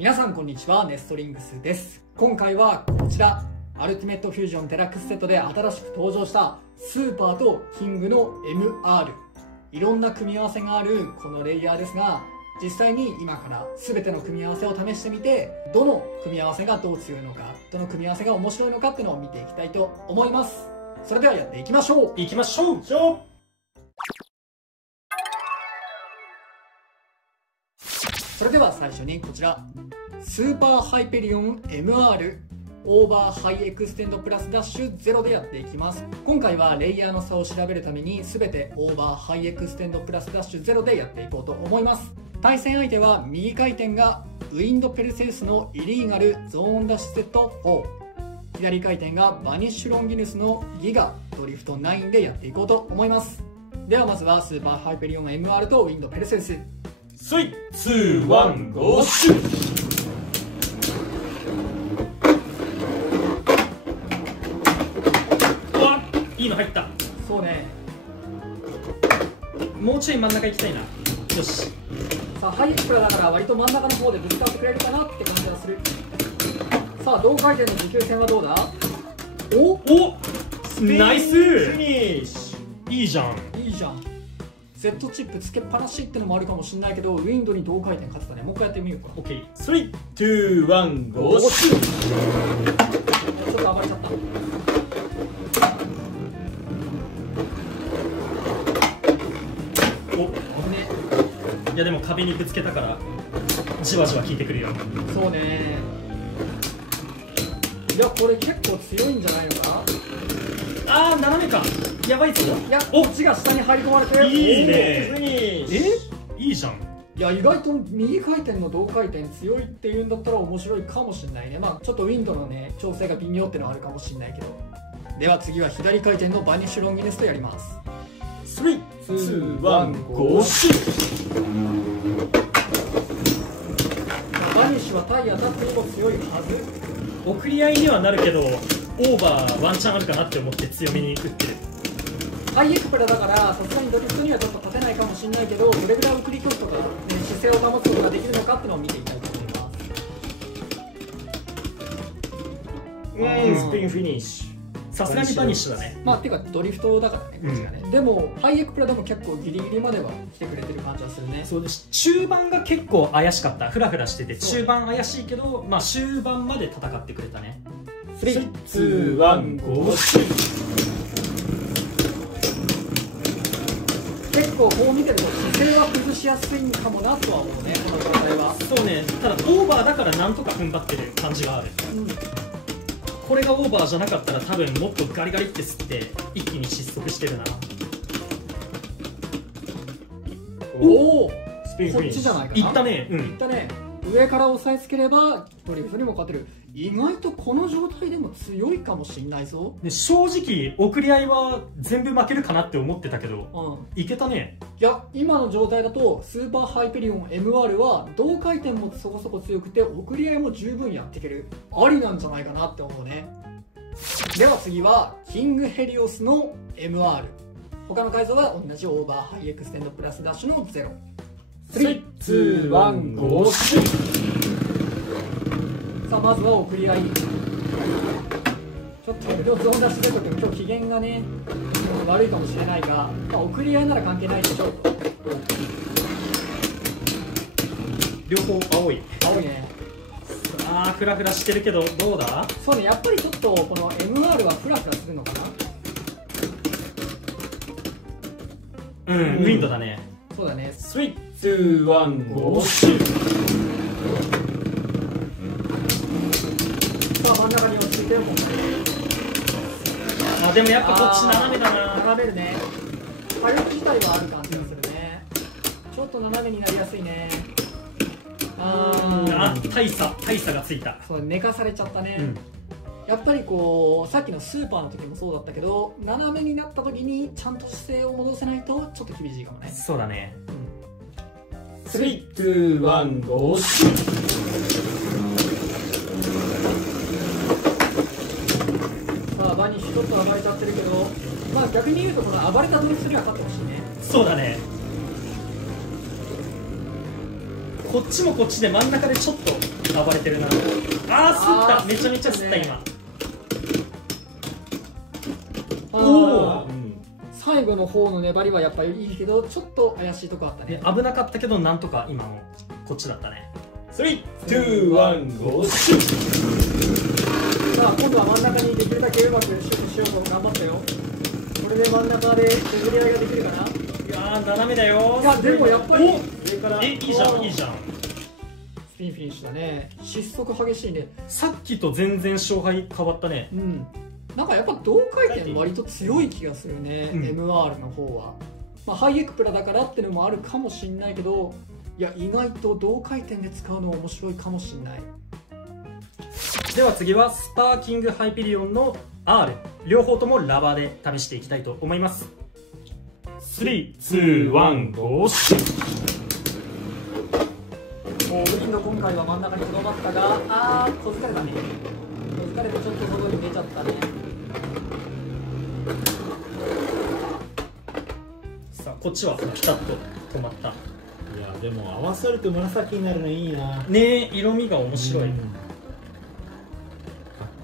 皆さんこんにちは、ネストリングスです。今回はこちらアルティメットフュージョンデラックスセットで新しく登場したスーパーとキングの MR、 いろんな組み合わせがあるこのレイヤーですが、実際に今から全ての組み合わせを試してみて、どの組み合わせがどう強いのか、どの組み合わせが面白いのかっていうのを見ていきたいと思います。それではやっていきましょう。それでは最初にこちらスーパーハイペリオン MR オーバーハイエクステンドプラスダッシュ0でやっていきます。今回はレイヤーの差を調べるために全てオーバーハイエクステンドプラスダッシュ0でやっていこうと思います。対戦相手は右回転がウィンドペルセウスのイリーガルゾーンダッシュセット4、左回転がバニッシュロンギヌスのギガドリフト9でやっていこうと思います。ではまずはスーパーハイペリオン MR とウィンドペルセウス、3、2、1、ゴーシュー。うわ、いいの入った。そうね。もうちょい真ん中行きたいな。よし。さあハイエクプラだから割と真ん中の方でぶつかってくれるかなって感じがする。さあ同回転の持久戦はどうだ。ナイスフィニッシュ。いいじゃん。いいじゃん。Z チップつけっぱなしってのもあるかもしれないけど、ウィンドに同回転勝てたね。もう一回やってみようか。 OK。 3、2、1、ゴーシュー。ちょっと暴れちゃった。お、ね、いやでも壁にぶつけたからじわじわ効いてくるよ。そうね。いやこれ結構強いんじゃないのか。あー、斜めか。やばいぞ。いやこっちが下に入り込まれて、いいね。フィニッシュ。いいじゃん。いや意外と右回転の同回転強いっていうんだったら面白いかもしれないね。まあちょっとウィンドのね調整が微妙ってのはあるかもしれないけど。では次は左回転のバニッシュロンギネスとやります。3、2、1、ゴーシュー。バニッシュは対アタックにも強いはず。送り合いにはなるけどオーバーワンチャンあるかなって思って強めに打ってる。ハイエクプラだからさすがにドリフトにはちょっと勝てないかもしれないけど、どれぐらい送り距離とか、ね、姿勢を保つことができるのかっていうのを見ていきたいと思います。スピンフィニッシュ。さすがにバニッシュだね。まあていうかドリフトだからね、こっちがね。でもハイエクプラでも結構ギリギリまでは来てくれてる感じはするね。そうです。中盤が結構怪しかった。フラフラしてて中盤怪しいけど、まあ終盤まで戦ってくれたね。3、2、1、ゴーシュー。結構こう見てると姿勢は崩しやすいかもなとは思うね、この状態は。そうね。ただオーバーだからなんとか踏ん張ってる感じがある。これがオーバーじゃなかったら多分もっとガリガリって吸って一気に失速してるな。おお、スピンフこっィニッシュ。ちじゃないかな。いったね。いったね。上から押さえつければドリフトにも勝てる。意外とこの状態でも強いかもしれないぞ。で正直送り合いは全部負けるかなって思ってたけど、いけたね。いや今の状態だとスーパーハイペリオン MR は同回転もそこそこ強くて送り合いも十分やっていける。ありなんじゃないかなって思うね。では次はキングヘリオスの MR、 他の改造は同じオーバーハイエクステンドプラスダッシュの0。 3、2、1、ゴーシュー。さあまずは送り合い。ちょっとゾーンダッシュゼットって今日機嫌がね悪いかもしれないが、まあ、送り合いなら関係ないでしょう。両方青い。青いね。あー、フラフラしてるけどどうだ。そうね、やっぱりちょっとこの MR はフラフラするのかな。ウィンドだね。そうだね。3、2、1、ゴーシュー。さあ真ん中に落ち着いてるもんね。あ、でもやっぱこっち斜めだな。斜めるね。火力自体はある感じがするね。ちょっと斜めになりやすいね。大差がついた。そう寝かされちゃったね。やっぱりこうさっきのスーパーの時もそうだったけど、斜めになった時にちゃんと姿勢を戻せないとちょっと厳しいかもね。そうだね。3、2、1、ゴーシュー。さあバニッシュちょっと暴れちゃってるけど、まあ逆に言うとこの暴れたドリフトには勝ってほしいね。そうだね。こっちもこっちで真ん中でちょっと暴れてるな。吸った。めちゃめちゃ吸った今。おお、最後の方の粘りはやっぱりいいけど、ちょっと怪しいとこあったね。危なかったけど、なんとか今のこっちだったね。3、2、1、ゴーシュー。さあ今度は真ん中にできるだけうまくシュートしようと頑張ったよ。これで真ん中で削り合いができるかな。いやー斜めだよ。いやでもやっぱり上からいいじゃんいいじゃん。スピンフィニッシュだね。失速激しいね。さっきと全然勝敗変わったね。うん、なんかやっぱ同回転割と強い気がするね、うん、MR の方は。まあ、ハイエクプラだからっていうのもあるかもしんないけど、いや意外と同回転で使うの面白いかもしんない。では次はスパーキングハイペリオンの R、 両方ともラバーで試していきたいと思います。3、2、1、ゴーシュ。もうウィンド今回は真ん中にとどまったが、小疲れたね。小疲れてちょっと外に出ちゃったね。さあこっちはピタッと止まった。いやでも合わさると紫になるのいいな。ねえ、色味が面白い。かっ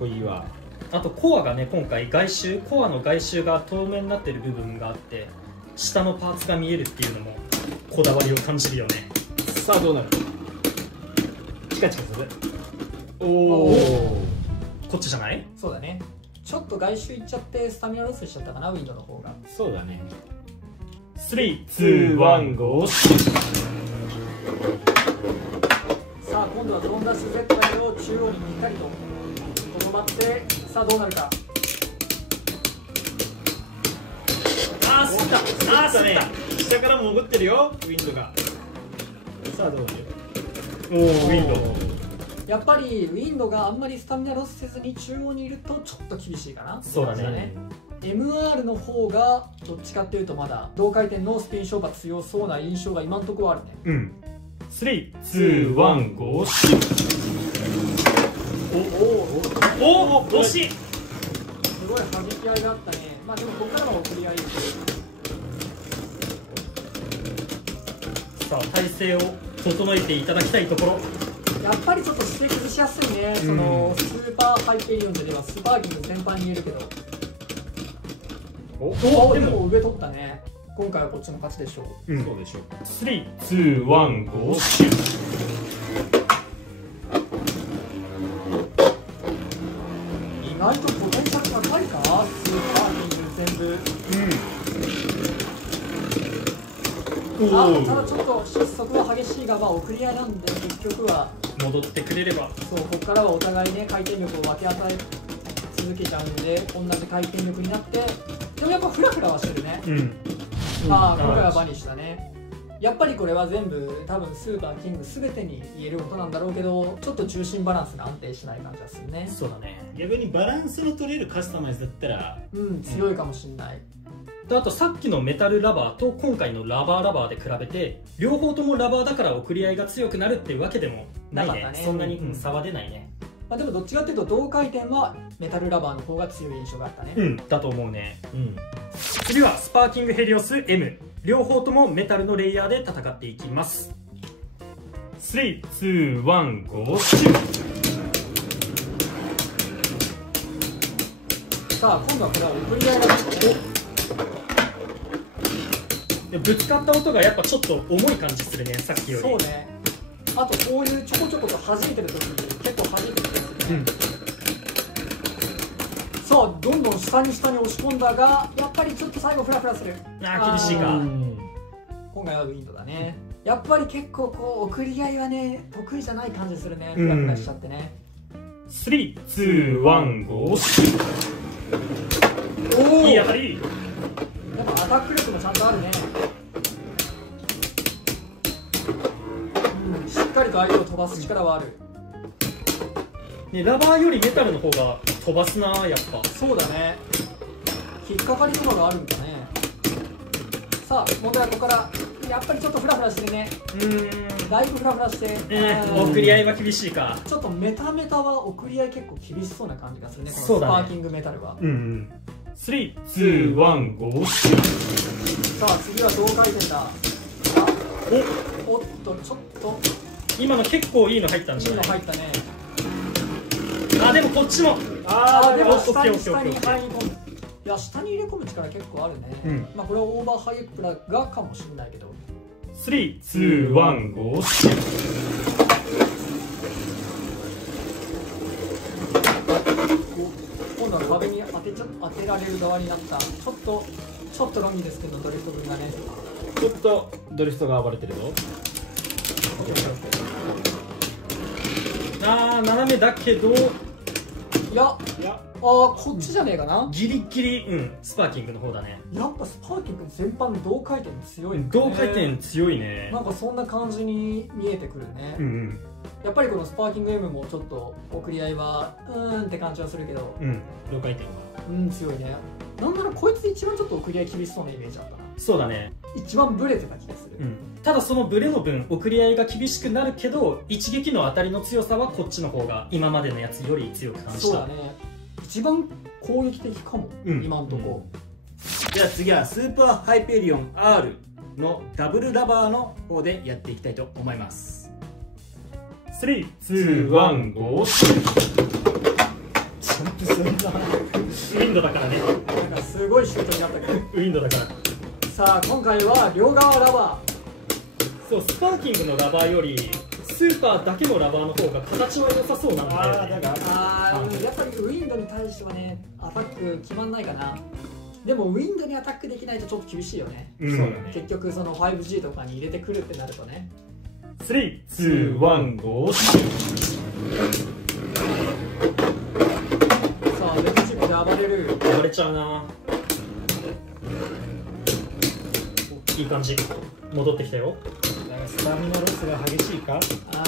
こいいわ。あとコアがね、今回コアの外周が透明になってる部分があって、下のパーツが見えるっていうのもこだわりを感じるよね。さあどうなる。チカチカする。おお、こっちじゃない？そうだね。ちょっと外周いっちゃってスタミナロスしちゃったかな、ウィンドの方が。そうだね。3、2、1、ゴーシュ。さあ今度はドロンダッシュ Z がを中央にぴったりととどまって、さあどうなるか。吸った吸った。下からも潜ってるよウィンドが。さあどうなる。おお、ウィンド。やっぱりウィンドがあんまりスタミナロスせずに中央にいるとちょっと厳しいかな。そうだね。MR の方がどっちかっていうとまだ同回転のスピン勝負が強そうな印象が今のところあるね。うん。3、2、1、ゴーシュ。お惜しい。すごい弾き合いがあったね。まあでもここからは送り合い。さあ体勢を整えていただきたいところ。やっぱりちょっと姿勢崩しやすいね、そのスーパーハイペリオンではスパーキング全般に言えるけど。でも上取ったね。今回はこっちの勝ちでしょう。そうでしょう。3、2、1、ゴーシュ。意外とポテンシャル高いか、スーパーキング全部。ただちょっと失速が激しいが、まあ送り合いなんで結局は戻ってくれれば。そう、ここからはお互いね回転力を分け与え続けちゃうので、同じ回転力になって、でもやっぱフラフラはしてるね。今回はバニッシュだね。やっぱりこれは全部多分スーパーキング全てに言えることなんだろうけど、ちょっと中心バランスが安定しない感じがするね。そうだね。逆にバランスの取れるカスタマイズだったら強いかもしれない。あとさっきのメタルラバーと今回のラバーで比べて、両方ともラバーだから送り合いが強くなるっていうわけでもないね。そんなに差は出ないね。まあでもどっちかっていうと同回転はメタルラバーの方が強い印象があったね。だと思うね。次はスパーキングヘリオス M、 両方ともメタルのレイヤーで戦っていきます。3、2、1、ゴーシュ。さあ今度はこれは送り合いがぶつかった音がやっぱちょっと重い感じするね、さっきより。そうね。あとこういうちょこちょこと弾いてる時に結構弾いてる気がするね。さあどんどん下に押し込んだが、やっぱりちょっと最後フラフラする。厳しいか。今回はウィンドだね。やっぱり結構こう送り合いはね得意じゃない感じするね。フラフラしちゃってね。3、2、1、ゴーシュ。やはりやっぱアタック力もちゃんとあるね。しっかりと相手を飛ばす力はある。ね、ラバーよりメタルの方が飛ばすな、やっぱ。そうだね。引っかかりとかがあるんだね。さあ問題はここからやっぱりちょっとフラフラしてるね。だいぶフラフラして、送り合いは厳しいか。ちょっとメタは送り合い結構厳しそうな感じがするね、このスパーキングメタルは。3、2、1、ゴーシュ。さあ次は同回転だ。おっとちょっと今の結構いいの入ったんじいいゃない？の入ったね。あ、でもこっちも。でもオッケー下にオッケーオッケー入り込む。いや、下に入れ込む力結構あるね。うんまあこれはオーバーハイエクラがかもしれないけど。3、2、1、ゴー。今度は壁に当てられる側になった。ちょっとロンギですけど、ドリフト分がね。ちょっとドリフトが暴れてるぞ。斜めだけど、いや、いや、こっちじゃねえかな。ギリギリ、スパーキングの方だね。やっぱスパーキング全般同回転強いね。同回転強いね。なんかそんな感じに見えてくるね。やっぱりこのスパーキング M もちょっと送り合いはって感じはするけど、同回転は。強いね。なんならこいつ一番ちょっと送り合い厳しそうなイメージあったな。そうだね。一番ブレてた気がする。ただそのブレの分、送り合いが厳しくなるけど、一撃の当たりの強さはこっちの方が今までのやつより強く感じた。そうだね。一番攻撃的かも、今んとこ。じゃあ次はスーパーハイペリオン R のダブルラバーの方でやっていきたいと思います。3、2、1、ゴー。ジャンプするな。ウィンドだからね。なんかすごいシュートになったけど。ウィンドだから。さあ今回は両側ラバそう、スパーキングのラバーよりスーパーだけのラバーの方が形は良さそうなんだよね。ー。やっぱりウィンドに対してはね、アタック決まんないかな。でもウィンドにアタックできないとちょっと厳しいよね。そうだね。結局その 5G とかに入れてくるってなるとね。3、2、1、ゴー。さあレッドチップで暴れる。暴れちゃうな。いい感じ。戻ってきたよ。スタミナロスが激しいか。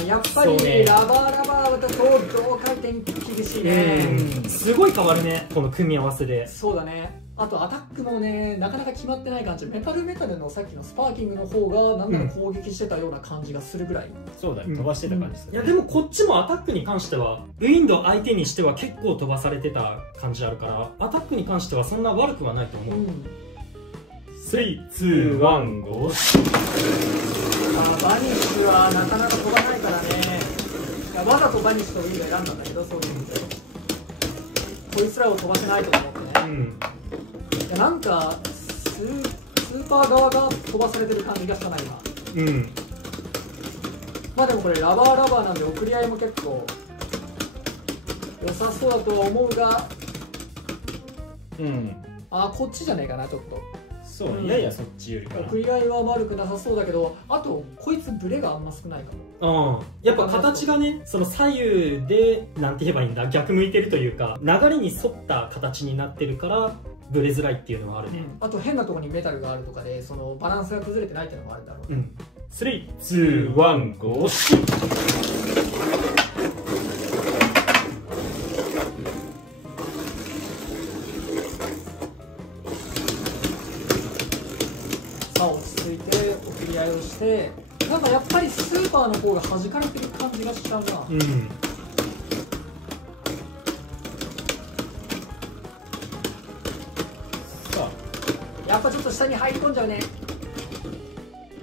やっぱり、ね、ラバーだと同回転厳しいね。すごい変わるね、この組み合わせで。そうだね。あとアタックもね、なかなか決まってない感じ。メタルのさっきのスパーキングの方がなんなら攻撃してたような感じがするぐらい。そうだね、飛ばしてた感じする。いやでもこっちもアタックに関してはウィンド相手にしては結構飛ばされてた感じあるから、アタックに関してはそんな悪くはないと思う。3、2、1、ゴー。バニッシュはなかなか飛ばないからね。いやわざとバニッシュとウィンド選んだんだけど、そういう意味でこいつらを飛ばせないと思ってね。いやなんかスーパー側が飛ばされてる感じがしたな今。まあでもこれラバーなんで送り合いも結構良さそうだとは思うが、こっちじゃねえかなちょっと。そう、ややそっちよりかな。送り合いは悪くなさそうだけど、あとこいつブレがあんま少ないかも。やっぱ形がね、その左右でなんて言えばいいんだ、逆向いてるというか流れに沿った形になってるからブレづらいっていうのはあるね。あと変なところにメタルがあるとかでそのバランスが崩れてないっていうのもあるだろうね。3、2、1、ゴー。さあ落ち着いて送り合いをして、なんかやっぱりスーパーの方が弾かれてる感じがしちゃうな。さあやっぱちょっと下に入り込んじゃうね。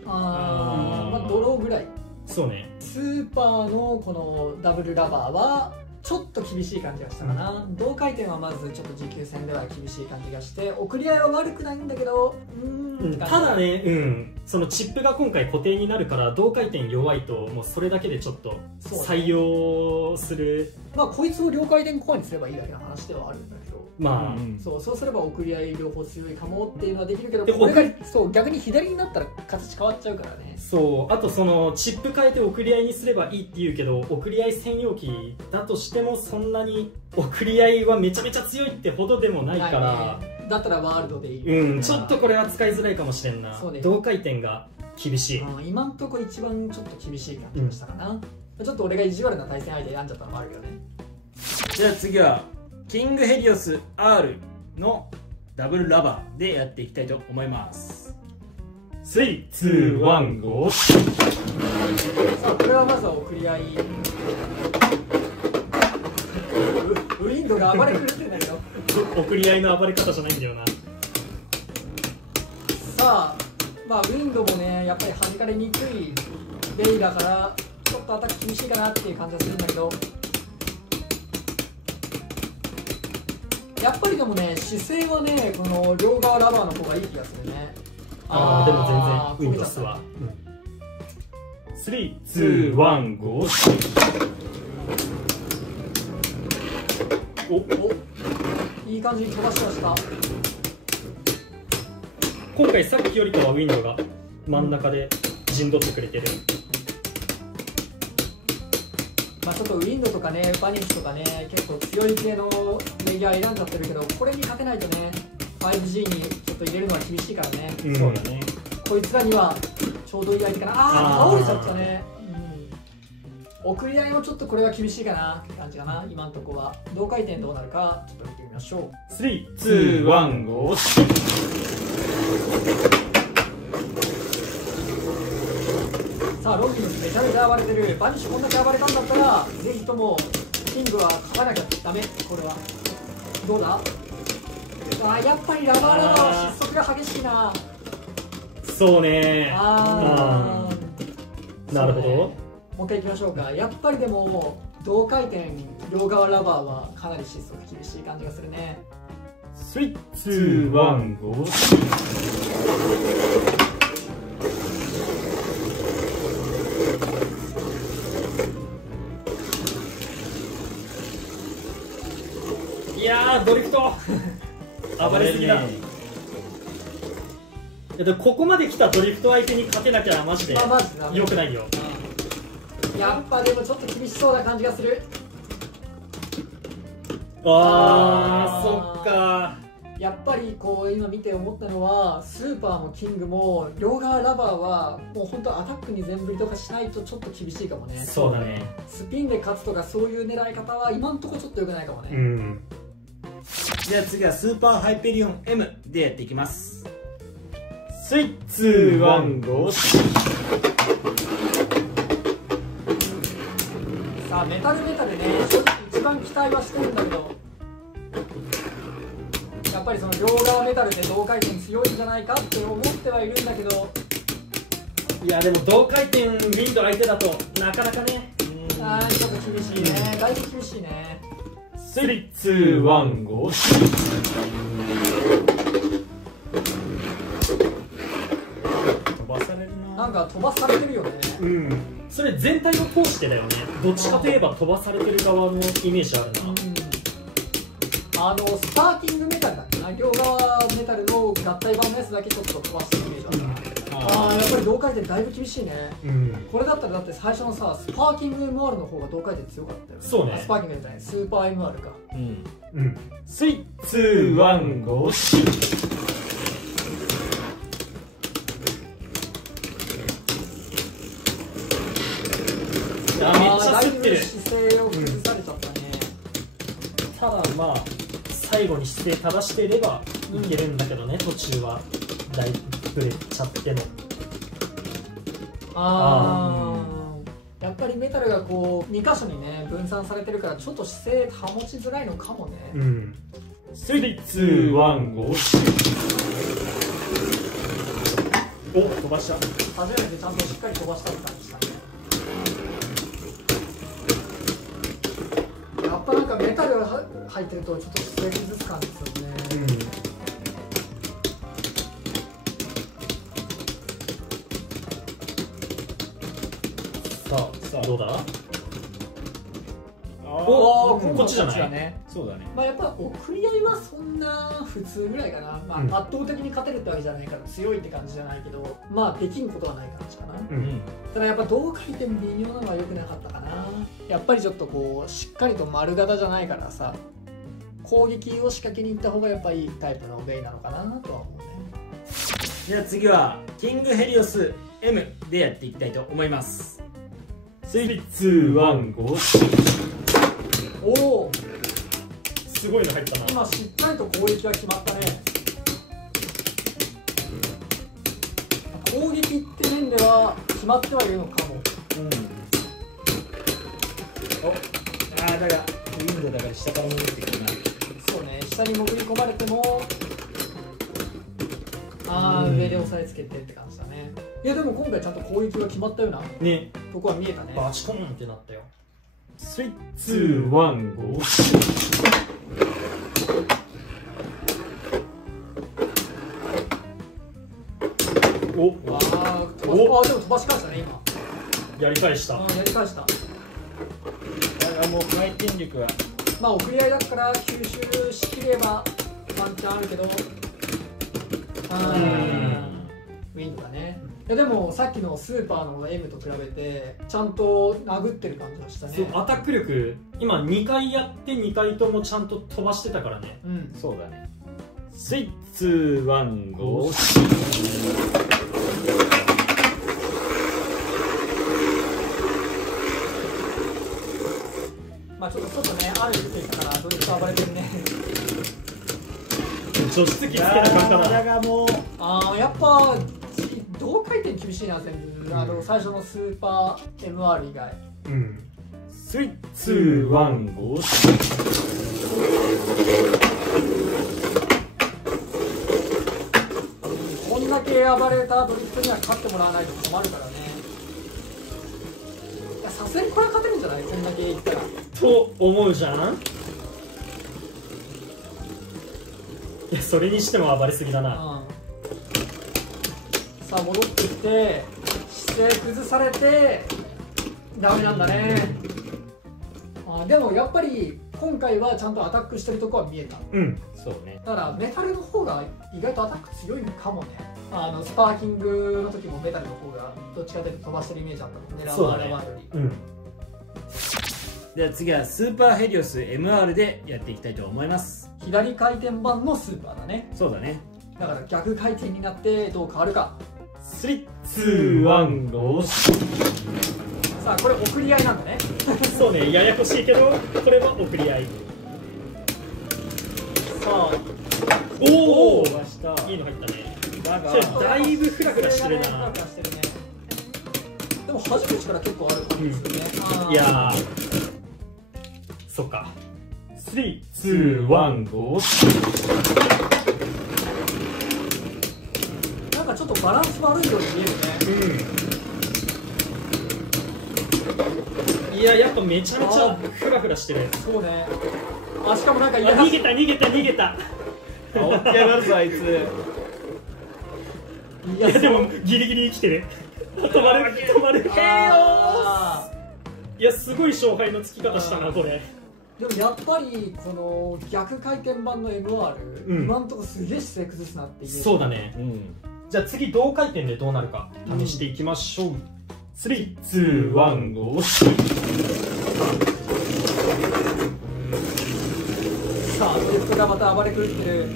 まあドローぐらい。そうね。スーパーのこのダブルラバーはちょっと厳しい感じがしたかな。同回転はまずちょっと持久戦では厳しい感じがして、送り合いは悪くないんだけど、ただね、そのチップが今回固定になるから同回転弱いともうそれだけでちょっと採用する、まあこいつを両回転コアにすればいいだけの話ではあるんだけど、そうすれば送り合い両方強いかもっていうのはできるけど、これがそう逆に左になったら形変わっちゃうからね。そう、あとそのチップ変えて送り合いにすればいいっていうけど、送り合い専用機だとしてもそんなに送り合いはめちゃめちゃ強いってほどでもないから、だったらワールドでいい。ちょっとこれは使いづらいかもしれんな。同回転が厳しい。今んとこ一番ちょっと厳しい感じがしたかな。ちょっと俺が意地悪な対戦相手選んじゃったのもあるけどね。じゃあ次はキングヘリオス R のダブルラバーでやっていきたいと思います。3、2、1、ゴー。さあこれはまずは送り合い。ウィンドが暴れ狂ってんだけど送り合いの暴れ方じゃないんだよな。さあまあウィンドもねやっぱり弾かれにくいレイだから、ちょっとアタック厳しいかなっていう感じはするんだけど、やっぱりでもね、姿勢はね、この両側ラバーの方がいい気がするね。でも全然ウィンドスは、3、2、1、ゴー。いい感じに飛ばしました。今回さっきよりかはウィンドが真ん中で陣取ってくれてる。まあちょっとウィンドとかね、バニッシュとかね、結構強い系のレイヤー選んじゃってるけど、これに勝てないとね、5G にちょっと入れるのは厳しいからね。そうだね。こいつらにはちょうどいい相手かな。倒れちゃったね。送り合いもちょっとこれは厳しいかなって感じかな、今のところは。同回転どうなるか、ちょっと見てみましょう。3、2、1、ゴー。さあ、ロンギヌスめちゃめちゃ暴れてる。バニッシュこんだけ暴れたんだったら、ぜひともキングは勝たなきゃダメ。これはどうだ。やっぱりラバーは失速が激しいな。そうね。なるほど。もう一回いきましょうか。やっぱりでも同回転両側ラバーはかなり失速厳しい感じがするね。3、2、1、ゴー。いやー、ドリフト暴れすぎだ。でもここまで来たドリフト相手に勝てなきゃマジで良くないよ。やっぱでもちょっと厳しそうな感じがする。そっか。やっぱりこう今見て思ったのは、スーパーもキングも両側ラバーはもう本当アタックに全振りとかしないとちょっと厳しいかもね。そうだね。スピンで勝つとかそういう狙い方は今んとこちょっと良くないかもね。じゃあ次はスーパーハイペリオン M でやっていきます。3、2、1、ゴー。さあメタルでね、正直一番期待はしてるんだけど、やっぱりその両側メタルで同回転強いんじゃないかって思ってはいるんだけど、いやでも同回転ウィンド相手だとなかなかね。ちょっと厳しいね。だいぶ厳しいね。3、2、1、ゴー。飛ばされるな。なんか飛ばされてるよね。それ全体を通してだよね。どっちかといえば飛ばされてる側のイメージあるな。スパーキングメタルだっけな、両側メタルの合体版のやつだけちょっと飛ばしてるイメージあるな。やっぱり同回転だいぶ厳しいね。これだったらだって最初のさ、スパーキング MR の方が同回転強かったよね。そうね。スパーキングじゃない、スーパー MR か。3、2、1、ゴー。めっちゃ吸ってる。姿勢を崩されちゃったね。ただまあ最後に姿勢正していればいけるんだけどね、途中はだいぶぶれちゃっても。やっぱりメタルがこう2箇所にね分散されてるからちょっと姿勢保ちづらいのかもね。3、2、1、ゴー。飛ばした。初めてちゃんとしっかり飛ばしたって感じしたね。やっぱなんかメタルが入ってるとちょっと姿勢崩す感じですよね。さあどうだ。こっちじゃない。そうだね。まあやっぱ送り合いはそんな普通ぐらいかな。まあ圧倒的に勝てるってわけじゃないから強いって感じじゃないけど、まあできんことはない感じかな。ただやっぱ同回転微妙なのは良くなかったかな。やっぱりちょっとこうしっかりと丸型じゃないからさ、攻撃を仕掛けに行った方がやっぱいいタイプのベイなのかなとは思うね。じゃあ次はキングヘリオス M でやっていきたいと思います。3、2、1、ゴー。おお、すごいの入ったな。今しっかりと攻撃が決まったね。攻撃って面では決まってはいるのかも。だからウィンドウだから下から戻ってくるな。そうね、下に潜り込まれても上で押さえつけてって感じだね。いやでも今回ちゃんと攻撃が決まったようなね。とこは見えたね。バチコーンってなったよ。3、2、1、ゴー。おわあ、でも飛ばし返したね今。やり返した。やり返した。だからもう回転力はまあ送り合いだから吸収しきればワンチャンあるけど、ウィンドだね。いやでもさっきのスーパーの M と比べてちゃんと殴ってる感じがしたね。そう、アタック力今2回やって2回ともちゃんと飛ばしてたからね。うん、そうだね。3、2、1、ゴー。まあちょっとね、あるっていうからドリフト暴れてるね。除湿機つけなかったな。がもうやっぱ同回転厳しいな全部。最初のスーパー MR 以外。うん。3、2、1、ゴー。こんだけ暴れたドリフトには勝ってもらわないと困るからね。いやさすがにこれは勝てるんじゃない？こんだけいったら。と思うじゃん。いや、それにしても暴れすぎだな。さあ戻ってきて姿勢崩されてダメなんだね。でもやっぱり今回はちゃんとアタックしてるとこは見えた。うん、そうね。だからメタルの方が意外とアタック強いのかもね。スパーキングの時もメタルの方がどっちかというと飛ばしてるイメージあったもんね。そうだね。ラバーより。うん。では次はスーパーヘリオス MR でやっていきたいと思います。左回転版のスーパーだね。そうだね。だから逆回転になってどう変わるか。3、2、1、ゴー。さあこれ送り合いなんだね。そうね、ややこしいけどこれは送り合い。さあおお、出した。いいの入ったね。だがだいぶフラフラしてるな。フラフラしてるね。でも弾く力結構ある感じですよね。いやー、そっか。3、2、1、ゴー。なんかちょっとバランス悪いように見えるね。いや、やっぱめちゃめちゃフラフラしてる。そうね。しかもなんか逃げた逃げた逃げた。起き上がるぞあいつ。いやでもギリギリ生きてる。止まる止まる。いや、すごい勝敗のつき方したなこれ。でもやっぱりこの逆回転版の MR、今んとこすげえ姿勢崩すなっていう。そうだね。じゃあ次同回転でどうなるか試していきましょう。3、2、1、ゴー。さあドリフトがまた暴れ狂ってる。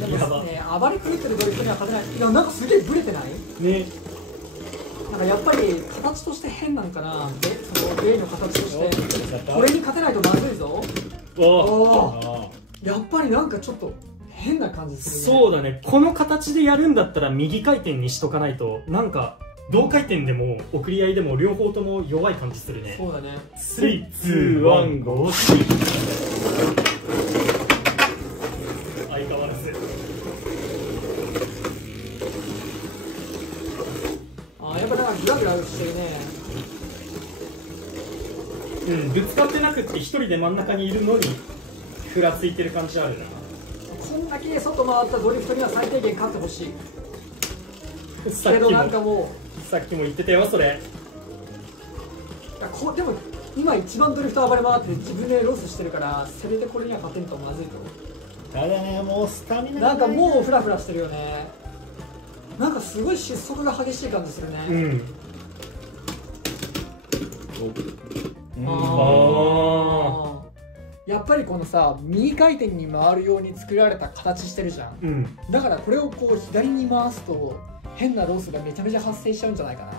でもね、暴れ狂ってるドリフトには勝てない。いや、なんかすげえブレてないね。なんかやっぱり形として変なんかな。そのレイの形としてこれに勝てないとまずいぞ。やっぱりなんかちょっと変な感じするね。そうだね。この形でやるんだったら右回転にしとかないと、なんか同回転でも送り合いでも両方とも弱い感じするね。そうだね。3、2、1、ゴー。相変わらず。やっぱなんかグラグラしてるね。ぶつかってなくって一人で真ん中にいるのにふらついてる感じあるな。こんだけ外回ったドリフトには最低限勝ってほしい。さっけどなんかもきも言ってたよそれ。でも今一番ドリフト暴れ回って自分でロスしてるから、せめてこれには勝てんとまずいと。ただね、もうスタミナなんかもうフラフラしてるよね。なんかすごい失速が激しい感じするね。やっぱりこのさ、右回転に回るように作られた形してるじゃん。だからこれをこう左に回すと変なロスがめちゃめちゃ発生しちゃうんじゃないかな。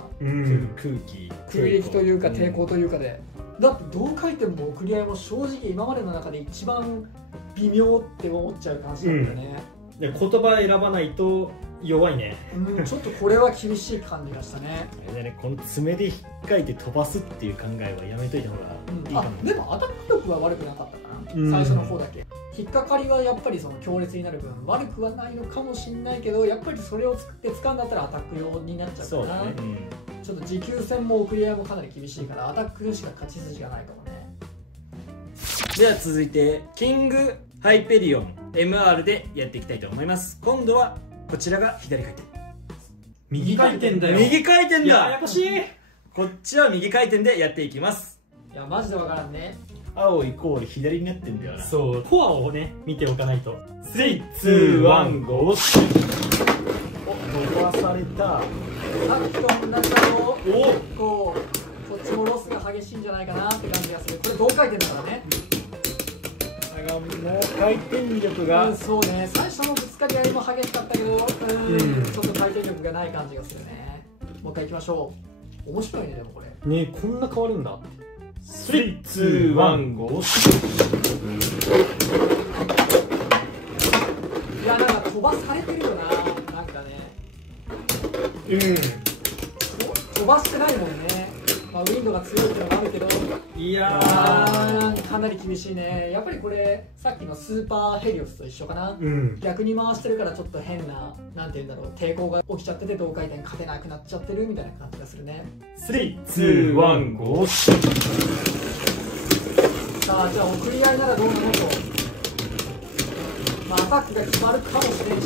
空力というか抵抗というかで。だって同回転も送り合いも正直今までの中で一番微妙って思っちゃう感じなんだよね。で、言葉選ばないと弱いね。ちょっとこれは厳しい感じがしたね。この爪で引っかいて飛ばすっていう考えはやめといた方がいいかも。でもアタック力は悪くなかったかな。最初の方だけ。引っかかりはやっぱりその強烈になる分悪くはないのかもしれないけど、やっぱりそれを作って使うんだったらアタック用になっちゃうかな。そうだね、ちょっと持久戦も送り合いもかなり厳しいからアタックしか勝ち筋がないかもね。では続いてキングハイペリオン MR でやっていきたいと思います。今度はこちらが左回転、右回転だよ。右回転だ。ややこしい。こっちは右回転でやっていきます。いやマジでわからんね。青イコール左になってんだよな。そう、コアをね見ておかないと。3、2、1、ゴー。飛ばされた。さっきと同じだろ。お結構こっちもロスが激しいんじゃないかなって感じがする。これ同回転だからね。だがもう回転力が、そうね、最初のぶつかり合いも激しかったけど、ちょっと回転力がない感じがするね。もう一回いきましょう。面白いね、でもこれね、こんな変わるんだ。3、2、1、ゴー。いや、なんか飛ばされてるよな、なんかね。飛ばしてないもんね。まあ、ウィンドが強いっていうのがあるけど、いやかなり厳しいね。やっぱりこれさっきのスーパーヘリオスと一緒かな。ー、逆に回してるからちょっと変な、なんていうんだろう、抵抗が起きちゃってて同回転勝てなくなっちゃってるみたいな感じがするね。3、2、1、ゴー。さあ、じゃあ送り合いならどうなのと。まあ、アタックが決まるかもしれんし、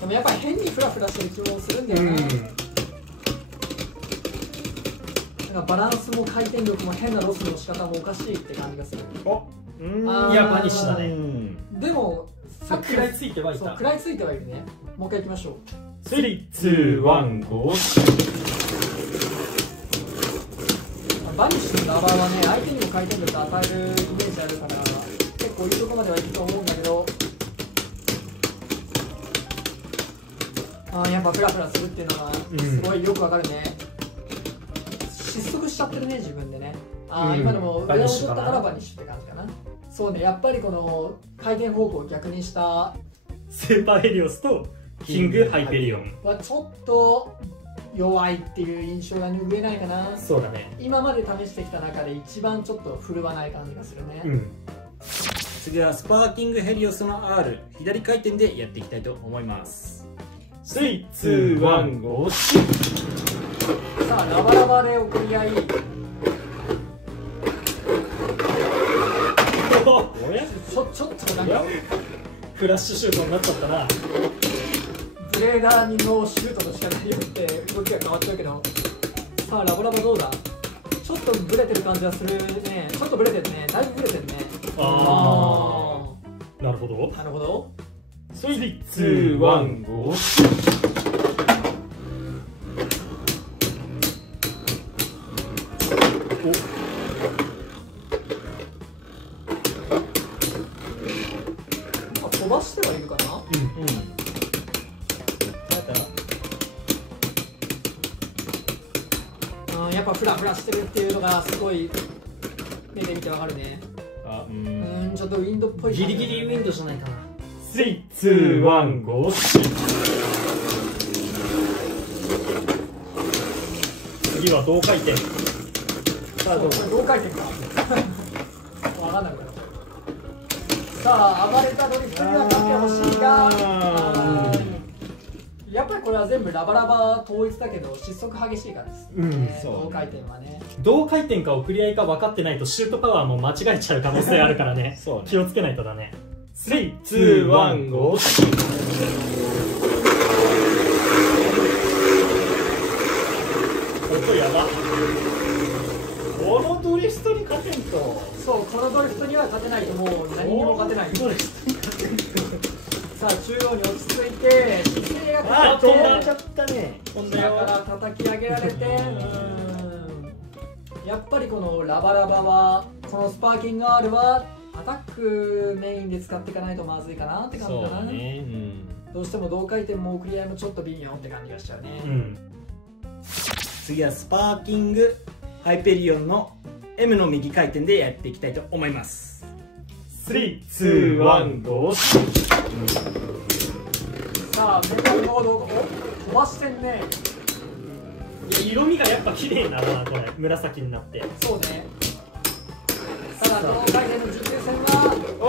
でもやっぱり変にフラフラしてる気もするんだよな。なんかバランスも回転力も変なロスの仕方もおかしいって感じがする。いやバニッシュだね。でもさっき食らいついてはいた。そう食らいついてはいるね。もう一回いきましょう。3、2、1、ゴー。バニッシュのラバーはね、相手にも回転力与えるイメージあるから結構いいとこまではいくと思うんだけど、やっぱフラフラするっていうのがすごいよくわかるね。失速しちゃってるね、自分でね。今でも上を取ったからバニッシュって感じかな。そうね、やっぱりこの回転方向を逆にしたスーパーヘリオスとキングハイペリオンはちょっと弱いっていう印象が拭えないかな。そうだね。今まで試してきた中で一番ちょっと振るわない感じがするね。次はスパーキングヘリオスの R 左回転でやっていきたいと思います。3、2、1、ゴー。さあ、ラバラバで送り合い。ちょっとなんかフラッシュシュートになっちゃったな。ブレーダーにのシュートの仕方によって動きが変わっちゃうけど、さあラバラバどうだ。ちょっとブレてる感じはするね。ちょっとブレてるね。だいぶブレてるね。なるほど。なるほど。3、2、1、ゴー。飛ばしてはいるかな。やっぱフラフラしてるっていうのがすごい目で見てわかるね。ちょっとウィンドっぽい。ギリギリウィンドじゃないかな。3、2、1、ゴー。次は同回転。さあ同回転かわかんなくなる。さあ暴れたドリフトには勝ってほしいが、やっぱりこれは全部ラバラバ統一だけど失速激しいからですね。同回転はね。同回転か送り合いか分かってないとシュートパワーも間違えちゃう可能性あるからね。気をつけないとだね。3、2、1、ゴー。音やば。このドリフトに勝てんと。そう、このドリフトには勝てないともう何にも勝てない。さあ中央に落ち着いて姿勢が飛んじゃったね。下から叩き上げられて、やっぱりこのラバラバはこのスパーキング R はアタックメインで使っていかないとまずいかなって感じかな。どうしても同回転も送り合いもちょっと微妙って感じがしちゃうね。次はスパーキングハイペリオンの M の右回転でやっていきたいと思います。3、2、1、ゴー。さあメタルモードを飛ばしてんね。色味がやっぱ綺麗だな、これ紫になって。そうね。ただこの回転の持久戦はお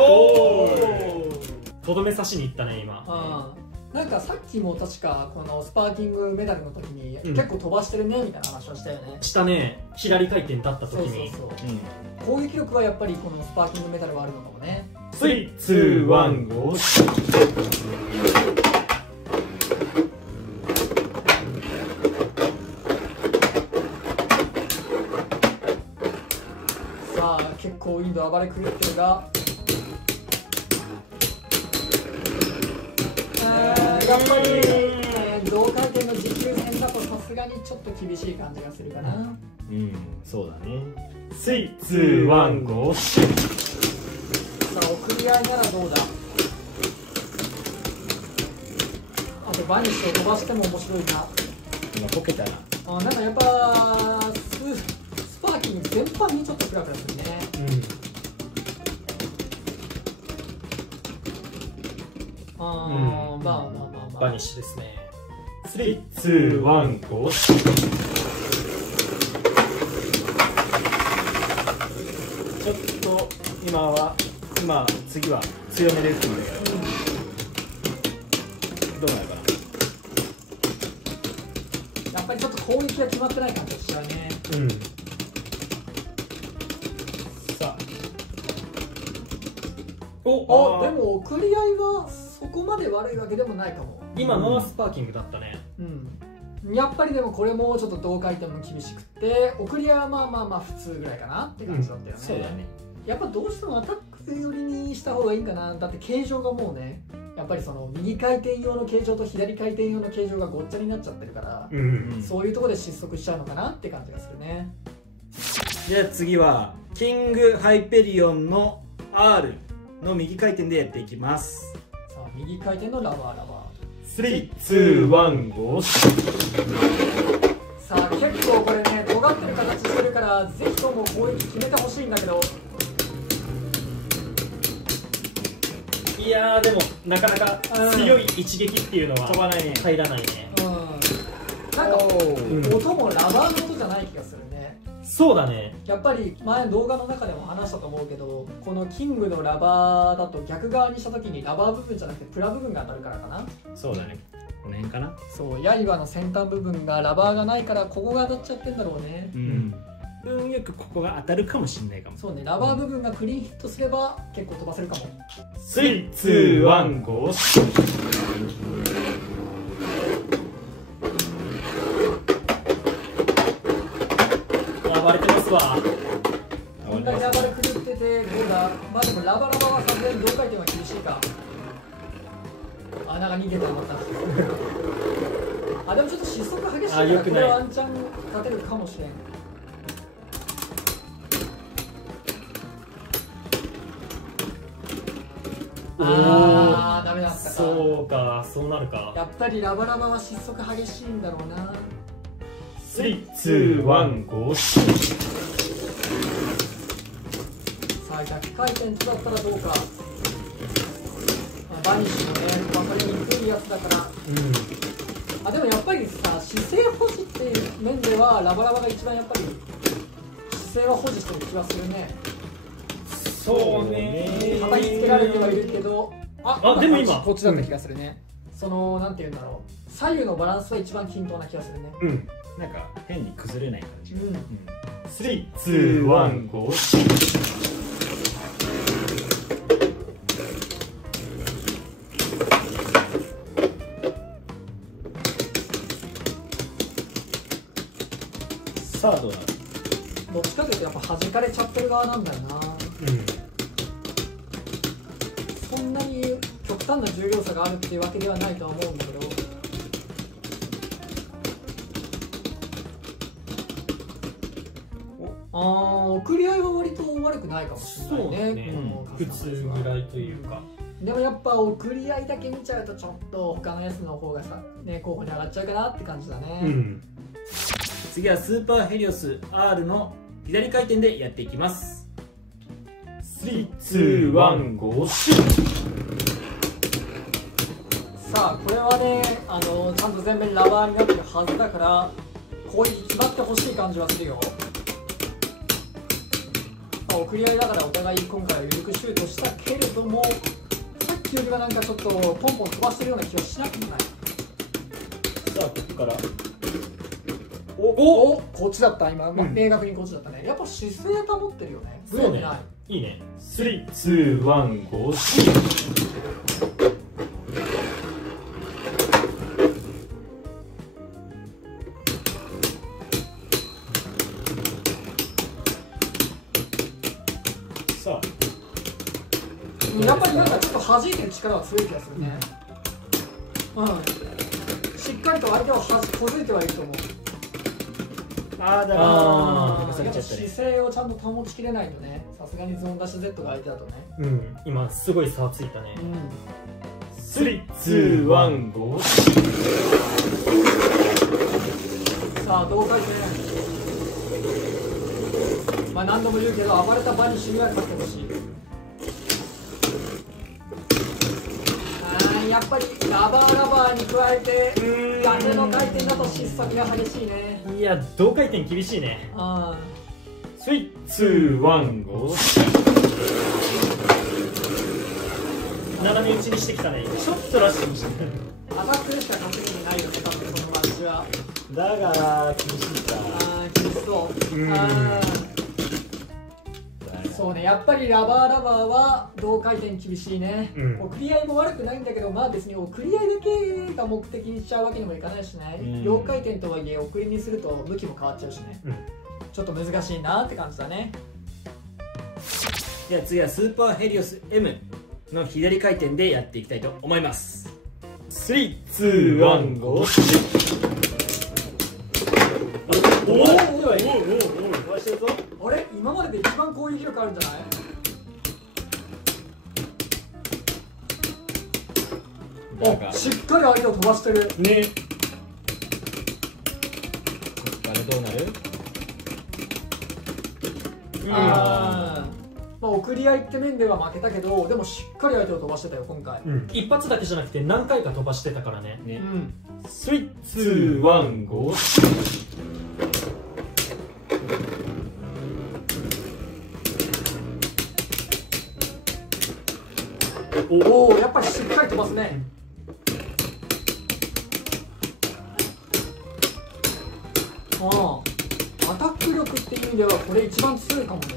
お、とどめ刺しにいったね今。なんかさっきも確かこのスパーキングメダルの時に結構飛ばしてるねみたいな話をしたよね。したね、左回転だった時に。攻撃力はやっぱりこのスパーキングメダルはあるのかもね。3、2、1、ゴー。さあ結構インド暴れ狂ってるが、やっぱり同回転の持久戦だとさすがにちょっと厳しい感じがするかな。そうだね。3、2、1、ゴー。さあ送り合いならどうだ。あとバニッシュを飛ばしても面白いな。今こけたな。なんかやっぱスパーキング全般にちょっとフラフラするね。バニッシュですね。3、2、1、ゴー。ちょっと次は強めで打つんだけど、どうなるかな。やっぱりちょっと攻撃が決まってない感じがしちゃうね。さあ、でも送り合いはそこまで悪いわけでもないかも。今のはスパーキングだったね。やっぱりでもこれもちょっと同回転も厳しくて、送り合いはまあ普通ぐらいかなって感じだったよね。そうだね。やっぱどうしてもアタック寄りにした方がいいかな。だって形状がもうね、やっぱりその右回転用の形状と左回転用の形状がごっちゃになっちゃってるから、そういうところで失速しちゃうのかなって感じがするね。じゃあ次はキングハイペリオンの R の右回転でやっていきます。さあ右回転のラバー。3、2、1、ゴー。さあ結構これね尖ってる形してるから、ぜひとも攻撃決めてほしいんだけど。いやーでもなかなか強い一撃っていうのは飛ばないね。入らないね。なんか音もラバーの音じゃない気がするね。そうだね。やっぱり前動画の中でも話したと思うけど、このキングのラバーだと逆側にした時にラバー部分じゃなくてプラ部分が当たるからかな。そうだね、この辺かな。そう、刃の先端部分がラバーがないからここが当たっちゃってんだろうね。運よくここが当たるかもしれないかも。そうね、ラバー部分がクリーンヒットすれば結構飛ばせるかも。3、2、1、ゴー。暴れてますわ。こんだけ暴れ狂っててどうだ。まあでもラバは完全に同回転は厳しいか。なんか逃げたまた。でもちょっと失速激しいからこれワンチャン勝てるかもしれん。ダメだったか。そうか、そうなるか。やっぱりラバは失速激しいんだろうな。3、2、1、ゴー。さあ逆回転だったらどうか。バニッシュもね分かりにくいやつだから。でもやっぱりさ、姿勢保持っていう面ではラバが一番やっぱり姿勢は保持してる気がするね。そうね。叩きつけられてはいるけど、でも今こっちだった気がするね。そのなんていうんだろう、左右のバランスは一番均等な気がするね。なんか変に崩れない感じ。3、2、1、ゴー。さあどうなる。どっちかというとやっぱ弾かれちゃってる側なんだよな。そんなに極端な重量差があるっていうわけではないとは思うんだけど。送り合いは割と悪くないかもしれないね。普通ぐらいというか。でもやっぱ送り合いだけ見ちゃうとちょっと他のやつの方がさ、候補に上がっちゃうかなって感じだね。次はスーパーヘリオス R の左回転でやっていきます。3、2、1、ゴー。さあこれはね、ちゃんと全面ラバーになってるはずだから、攻撃決まってほしい感じはするよ。送り合いだからお互い今回は緩くシュートしたけれども、さっきよりはなんかちょっとポンポン飛ばしてるような気がしなくもない。さあここからおこっちだった今、うん明確にこっちだったね。やっぱ姿勢保ってるよね。そうねないいいね。3、2、1、ゴー。さあやっぱりなんかちょっと弾いてる力は強い気がするね。しっかりと相手をほずいてはいると思う。だからやっぱされちゃったね。姿勢をちゃんと保ちきれないとね、さすがにゾーンダッシュ Z が相手だとね。今すごい差をついたね。うん、 3、2、1、ゴー。さあ同回転、何度も言うけど暴れた場にシミは勝ってほしい。やっぱりラバーに加えて逆の回転だと失速が激しいね。いや同回転厳しいね。あ3、2、1、ゴー。斜め打ちにしてきたね。ちょっとラッシュにしてアタックでしか稼げてないよね、多分このマッチは。だから厳しいか。厳しそう。そうね、やっぱりラバーは同回転厳しいね。送り合いも悪くないんだけど、別に送り合いだけが目的にしちゃうわけにもいかないしね。両回転とはいえ送りにすると向きも変わっちゃうしね。ちょっと難しいなって感じだね。では次はスーパーヘリオス M の左回転でやっていきたいと思います。3、2、1、ゴー。あれ今までで一番攻撃力あるんじゃない？しっかり相手を飛ばしてるね。あれどうなる？送り合いって面では負けたけど、でもしっかり相手を飛ばしてたよ今回。一発だけじゃなくて何回か飛ばしてたからね。3、2、2、1、ゴー。おお、やっぱりしっかり飛ばすね。アタック力っていう意味ではこれ一番強いかもね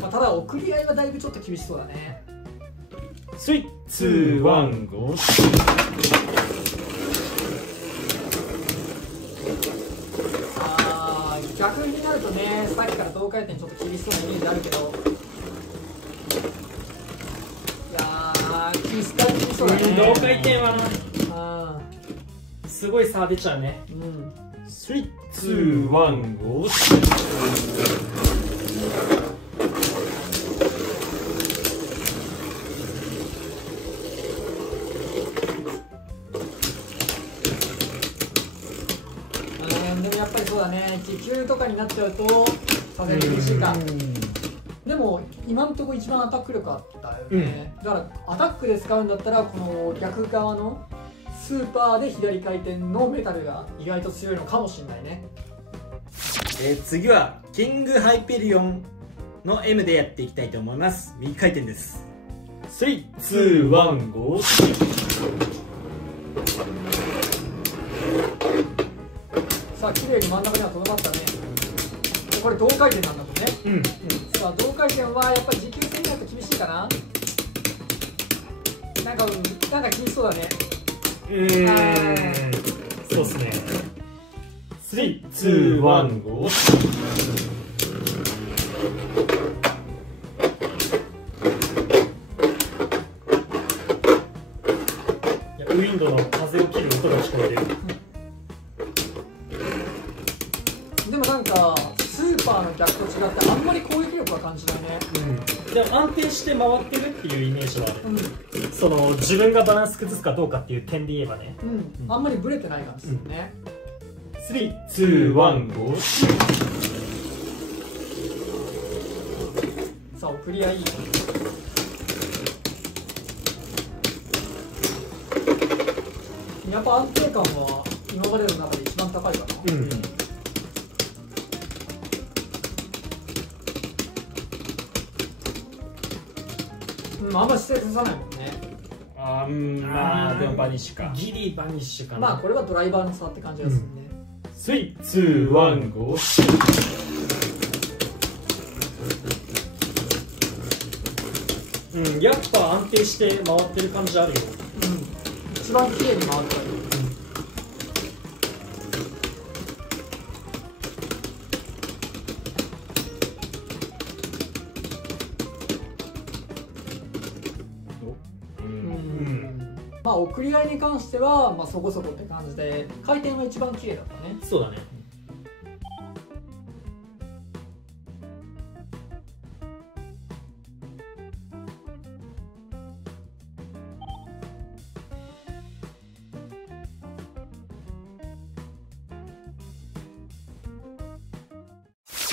今。ただ送り合いはだいぶちょっと厳しそうだね。3、2、1、ゴー。逆になるとね、さっきから同回転ちょっと厳しそうなイメージあるけど、厳しそうだね。同回転はな、すごい差出ちゃうね。3、2、1、ゴー。でもやっぱりそうだね、持久とかになっちゃうとさすがに厳しいか。でも今のところ一番アタック力あったよね。だからアタックで使うんだったらこの逆側のスーパーで左回転のメタルが意外と強いのかもしれないね。次はキングハイペリオンの M でやっていきたいと思います。右回転です。3、2、1、ゴー。さあ綺麗に真ん中にはとどまったね。これ同回転なんだもんね。さあ同回転はやっぱり持久戦になると厳しいかな。なんか厳しそうだね。そうっすね。3、2、1、ゴー。ウィンドの風を切る音が聞こえる。でもなんかスーパーの逆と違ってあんまり攻撃力は感じないね。でも安定して回ってるっていうイメージはある。その自分がバランス崩すかどうかっていう点で言えばね。あんまりブレてない感じですよね。3、2、1、ゴー。さあ送り合い。やっぱ安定感は今ままでの中で一番高いかな。あんま姿勢崩さないもんね。まあでもバニッシュか。ギリバニッシュかな。まあこれはドライバーの差って感じですね。3、2、1、ゴー。やっぱ安定して回ってる感じあるよ。一番綺麗に回ったよ。まあ送り合いに関しては、まあ、そこそこって感じで回転は一番綺麗だったね。そうだね。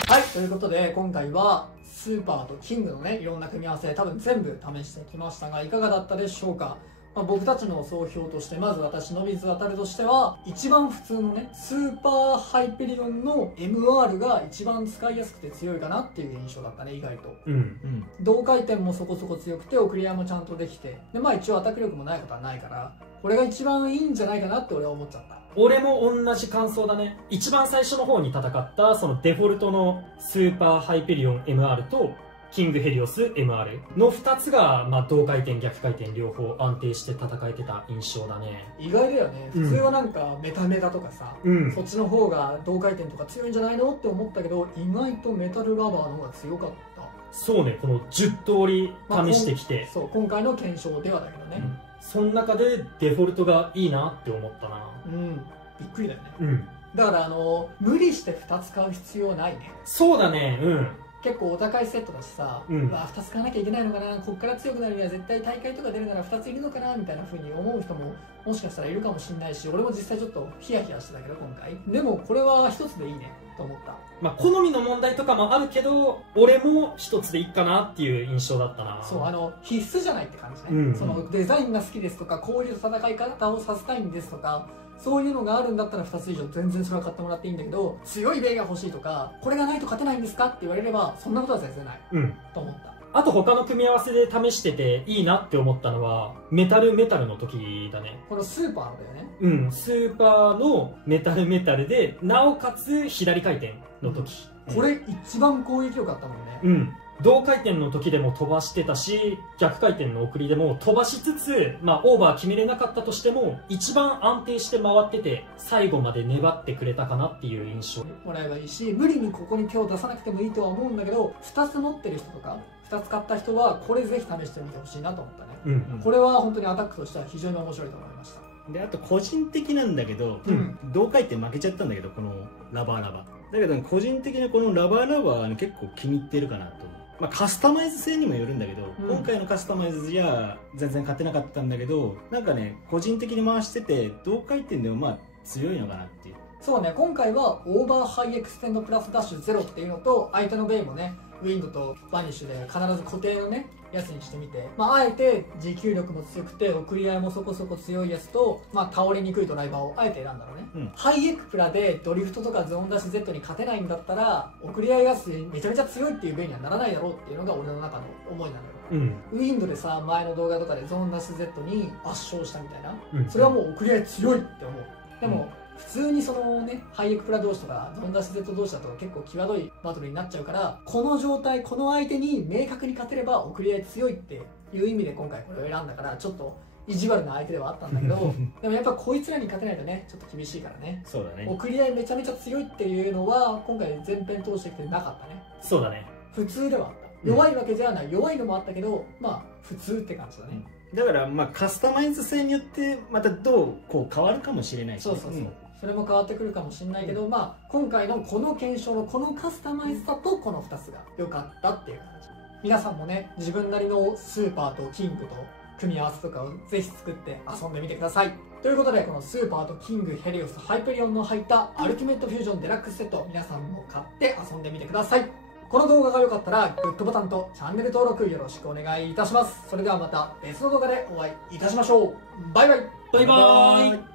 はい、ということで今回はスーパーとキングのねいろんな組み合わせ多分全部試してきましたがいかがだったでしょうか。まあ、僕たちの総評としてまず私の水渡るとしては一番普通のねスーパーハイペリオンの MR が一番使いやすくて強いかなっていう印象だったね。意外と同回転もそこそこ強くて送り合いもちゃんとできてで、まあ一応アタック力もないことはないからこれが一番いいんじゃないかなって俺は思っちゃった。俺も同じ感想だね。一番最初の方に戦ったそのデフォルトのスーパーハイペリオン MR とキングヘリオス MR の2つが、まあ、同回転逆回転両方安定して戦えてた印象だね。意外だよね。普通はなんかメタメタとかさ、そっちの方が同回転とか強いんじゃないのって思ったけど意外とメタルラバーの方が強かった。そうね、この10通り試してきて、そう今回の検証ではだけどね、その中でデフォルトがいいなって思ったな。びっくりだよね。だから無理して2つ買う必要ないね。そうだね。結構お高いセットだしさ、2つ買わなきゃいけないのかな、こっから強くなるには絶対大会とか出るなら2ついるのかなみたいな風に思う人ももしかしたらいるかもしれないし、俺も実際ちょっとヒヤヒヤしてたけど今回でもこれは1つでいいねと思った。まあ好みの問題とかもあるけど俺も1つでいいかなっていう印象だったな。そう必須じゃないって感じね、そのデザインが好きですとかこういう戦い方をさせたいんですとかそういうのがあるんだったら2つ以上全然それは買ってもらっていいんだけど、強いベイが欲しいとかこれがないと勝てないんですかって言われればそんなことは全然ない、と思った。あと他の組み合わせで試してていいなって思ったのはメタルの時だね。このスーパーのだよね。スーパーのメタルでなおかつ左回転の時、これ一番攻撃力あったもんね。同回転の時でも飛ばしてたし逆回転の送りでも飛ばしつつ、まあ、オーバー決めれなかったとしても一番安定して回ってて最後まで粘ってくれたかなっていう印象もらえばいいし、無理にここに手を出さなくてもいいとは思うんだけど2つ持ってる人とか2つ買った人はこれぜひ試してみてほしいなと思ったね。これは本当にアタックとしては非常に面白いと思いました。であと個人的なんだけど、同回転負けちゃったんだけどこのラバーだけど個人的にこのラバーは結構気に入ってるかなと。まあ、カスタマイズ性にもよるんだけど、今回のカスタマイズじゃ全然勝てなかったんだけどなんかね個人的に回してて同回転でもまあ強いのかなっていう。そうね、今回はオーバーハイエクステンドプラスダッシュ0っていうのと相手のベイもねウィンドとバニッシュで必ず固定のねやつにしてみて、まあ、あえて持久力も強くて送り合いもそこそこ強いやつと、まあ、倒れにくいドライバーをあえて選んだのね、ハイエクプラでドリフトとかゾーンダッシュ Z に勝てないんだったら送り合いやつめちゃめちゃ強いっていうベイにはならないだろうっていうのが俺の中の思いなのよ。ウィンドでさ前の動画とかでゾーンダッシュ Z に圧勝したみたいな、それはもう送り合い強いって思う。でも、普通にそのねハイエクプラ同士とかゾンダッシュ Z 同士だと結構際どいバトルになっちゃうからこの状態この相手に明確に勝てれば送り合い強いっていう意味で今回これを選んだからちょっと意地悪な相手ではあったんだけどでもやっぱこいつらに勝てないとねちょっと厳しいからね。そうだね、送り合いめちゃめちゃ強いっていうのは今回前編通してきてなかったね。そうだね、普通ではあった。弱いわけじゃない、弱いのもあったけどまあ普通って感じだね。だからまあカスタマイズ性によってまたどうこう変わるかもしれないし、そう、それも変わってくるかもしれないけど、まあ今回のこの検証のこのカスタマイズだとこの2つが良かったっていう感じ。皆さんもね自分なりのスーパーとキングと組み合わせとかをぜひ作って遊んでみてください。ということでこのスーパーとキングヘリオスハイペリオンの入ったアルティメットフュージョンデラックスセット皆さんも買って遊んでみてください。この動画が良かったらグッドボタンとチャンネル登録よろしくお願いいたします。それではまた別の動画でお会いいたしましょう。バイバイ。バイバーイ。